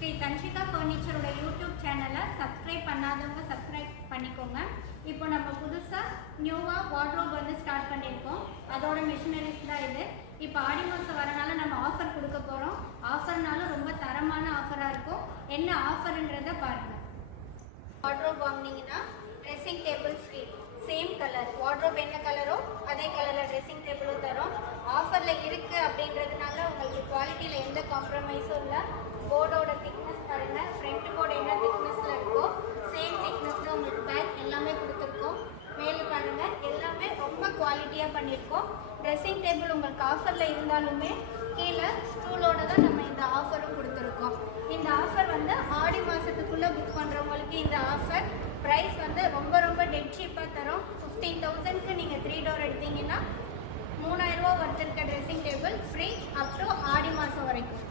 Sri Dhanshika ஃபர்னிச்சரோட YouTube சேனலை subscribe பண்ணாதவங்க subscribe பண்ணிக்கோங்க. இப்போ நம்ம புதுசாக நியூவாக வார்ட்ரோப் வந்து ஸ்டார்ட் பண்ணியிருக்கோம். அதோட மிஷினரிஸ் தான் இது. இப்போ ஆடி மாதம் வரனால நம்ம ஆஃபர் கொடுக்க போகிறோம். ஆஃபர்னாலும் ரொம்ப தரமான ஆஃபராக இருக்கும். என்ன ஆஃபருன்றதை பாருங்கள். வார்ட்ரோப் வாங்கினீங்கன்னா dressing table free. Same colour, wardrobe என்ன கலரோ அதே கலரில் ட்ரெஸ்ஸிங் டேபிளும் தரோம். ஆஃபரில் இருக்குது அப்படின்றதுனால உங்களுக்கு குவாலிட்டியில் எந்த காம்ப்ரமைஸும் இல்லை. போர்டோட திக்னஸ் பாருங்கள், ஃப்ரண்ட் போர்டு என்ன திக்னஸில் இருக்கோ சேம் திக்னஸில் உங்களுக்கு பேக் எல்லாமே கொடுத்துருக்கோம். மேலே பாருங்கள், எல்லாமே ரொம்ப குவாலிட்டியாக பண்ணியிருக்கோம். ட்ரெஸ்ஸிங் டேபிள் உங்களுக்கு ஆஃபரில் இருந்தாலுமே கீழே ஸ்டூலோட தான் நம்ம இந்த ஆஃபரும் கொடுத்துருக்கோம். இந்த ஆஃபர் வந்து ஆடி மாதத்துக்குள்ளே புக் பண்ணுறவங்களுக்கு இந்த ஆஃபர் ப்ரைஸ் வந்து ரொம்ப டெட் சீப்பாக தரும். 15,000க்கு நீங்கள் 3 டோர் எடுத்தீங்கன்னா 3000 ரூபா ஒர்த் இருக்க dressing table free up to ஆடி மாதம் வரைக்கும்.